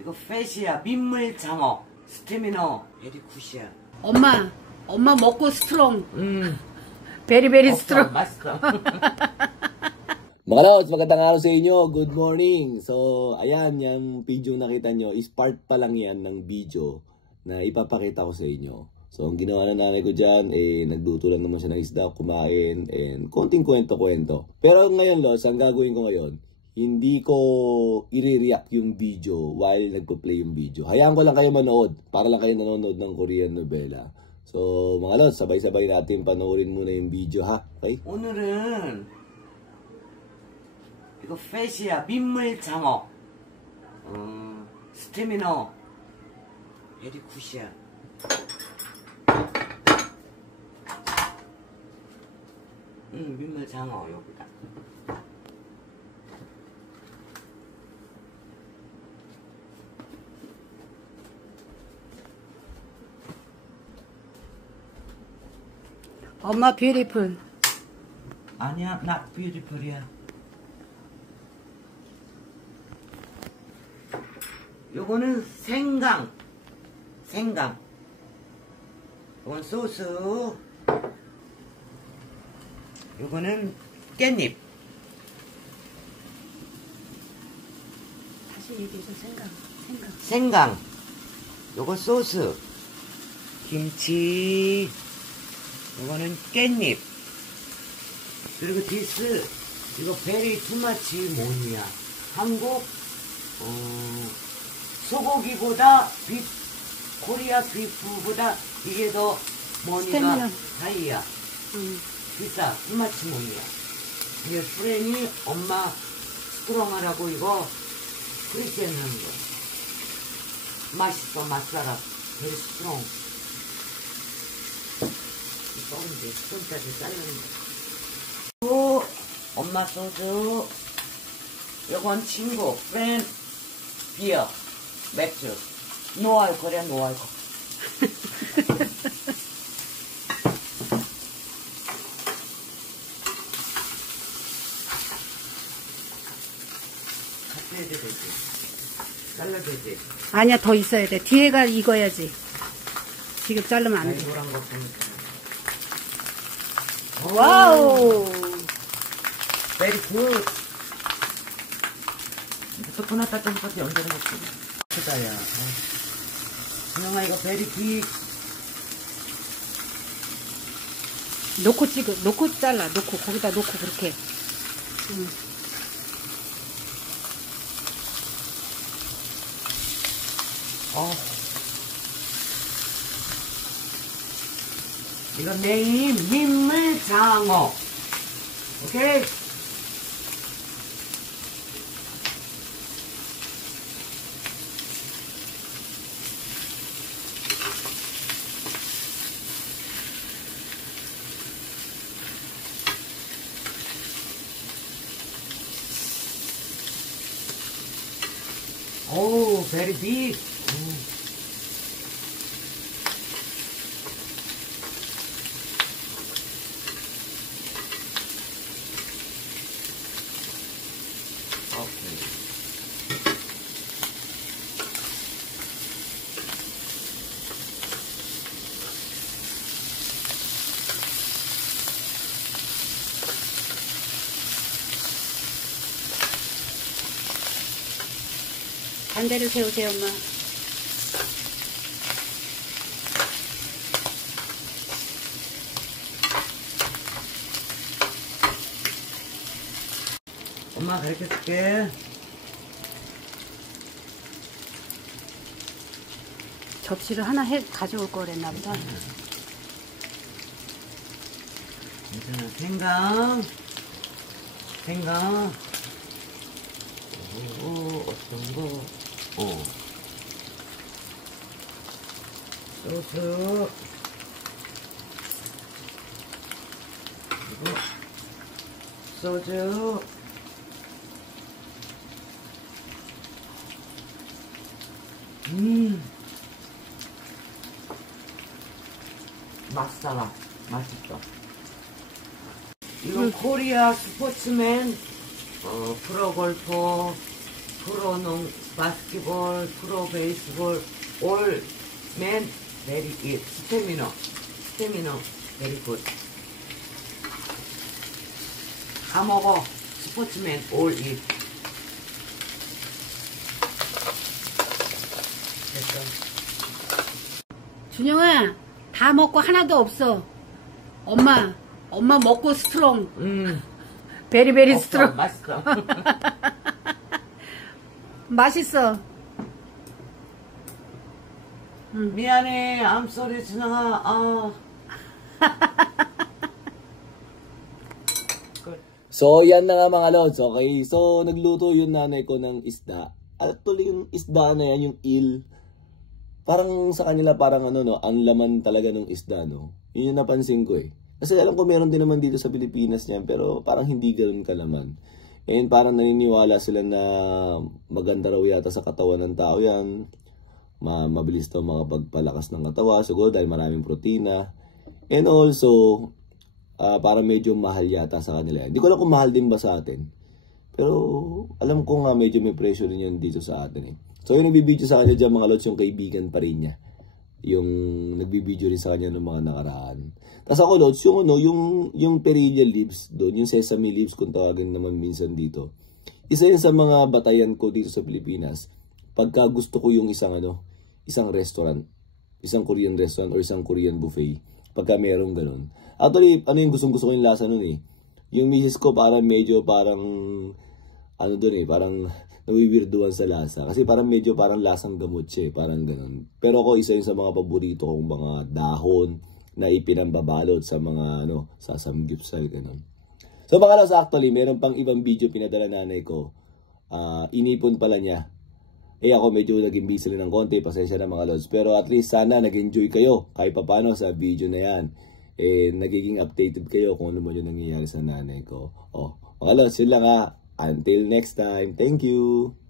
이거 팻이야. 민물 장어. 스태미너. 베리 굿이야. 엄마 먹고 스트롱. 베리베리 스트롱. 맛있어. Mga lods, magandang araw sa inyo. Good morning. So, ayan, yung video nakita nyo is part pa lang yan ng video na ipapakita ko sa inyo. So, ang ginawa ng nanay ko dyan, nagluto lang naman siya ng isda, kumain, and konting kwento-kwento. Pero ngayon, lods, ang gagawin ko ngayon, hindi ko i-react yung video while nagpo-play yung video. Hayaan ko lang kayo manood, para lang kayo nanonood ng Korean novela. So, mga lods, sabay-sabay natin panoorin muna yung video, ha? Okay? 오늘은 이거 팻이야. 민물 장어. 스태미너. 베리 굿이야. 민물 장어 여기다. 엄마 뷰티풀. 아니야, not beautiful이야. 요거는 생강. 요건 소스. 요거는 깻잎. 다시 얘기해줘. 생강. 요거 소스. 김치. 요거는 깻잎. 그리고 디스. 이거 베리 투마치 모니야. 한국 소고기보다 코리아 비프보다 이게 더 머니가 하이야. 비싸. 투마치 모니야. 이게 프렌이 엄마 스트롱하라고 이거 크리스티안 하는 거. 맛있어. 맛살아. 베리 스트롱. 이제 스톤까지 자르는 거. 엄마 소스. 요건 친구. 프렌. 비어. 맥주. 노알콜이야, 노알콜. 같이 해야 되지. 잘라야 되지. 아니야, 더 있어야 돼. 뒤에가 익어야지. 지금 자르면 안 돼. 노란 거 보니까. 와우. Very good. 또 코나타 좀 얹어서 먹지. 크다야. 준영아 이거 베리 빅. 놓고 잘라. 거기다 놓고 그렇게. 이거 네임 민물 장어. 오케이. 오, very big. 반대를 세우세요, 엄마. 엄마 가르쳐줄게. 접시를 하나 가져올 거랬나 보다. 괜찮아. 생강. 어떤 거. 소스. 그리고 소주. 맛살아. 맛있어. 이건 코리아 스포츠맨, 프로골퍼, 프로농 basketball, pro baseball, all men very eat. Stamina, very good. 다 먹어. 스포츠맨 all eat. 됐어. 준영아, 다 먹고 하나도 없어. 엄마 먹고 스트롱. 베리베리 없어, 스트롱. 맛있어. 맛있어. 미안해. I'm sorry, 준영아. So, yan na nga mga lods, okay? So, nagluto yung nanay ko ng isda. Actually, yung isda na yan, yung eel, parang sa kanila parang ano, no, ang laman talaga ng isda, no? Yun yung napansin ko eh. Kasi alam ko meron din naman dito sa Pilipinas niyan, pero parang hindi ganoon kalaman. And parang naniniwala sila na maganda raw yata sa katawan ng tao yan. Mabilis daw makapagpalakas ng katawan, siguro dahil maraming protina. And also, parang medyo mahal yata sa kanila. Hindi ko alam kung mahal din ba sa atin. Pero alam ko nga medyo may presyo din yan dito sa atin eh. So yung nagbibideo sa kanya dyan mga lods, yung kaibigan pa rin niya. Yung nagbibideo rin sa kanya ng mga nakaraan. Tapos ako lods, yung perilla leaves doon, yung sesame leaves kung tawagin naman minsan dito. Isa yun sa mga batayan ko dito sa Pilipinas. Pagka gusto ko yung isang restaurant, isang Korean restaurant or isang Korean buffet. Pagka merong ganun. Actually, ano yung gustong-gusto ko yung lasa nun eh. Yung misis ko parang parang nawiwirduhan sa lasa. Kasi parang medyo parang lasang gamot siya eh, parang ganun. Pero ako, isa yun sa mga paborito kong mga dahon na ipinambabalot sa mga, sa samgipsal, ganun. So mga lods, actually, meron pang ibang video pinadala nanay ko. Inipon pala niya. Ako medyo naging busy lang ng konti, pasensya na mga lods. Pero at least sana nag-enjoy kayo kahit papano sa video na yan. Nagiging updated kayo kung ano mo yung nangyayari sa nanay ko. Mga lods, yun lang ha. Until next time, thank you!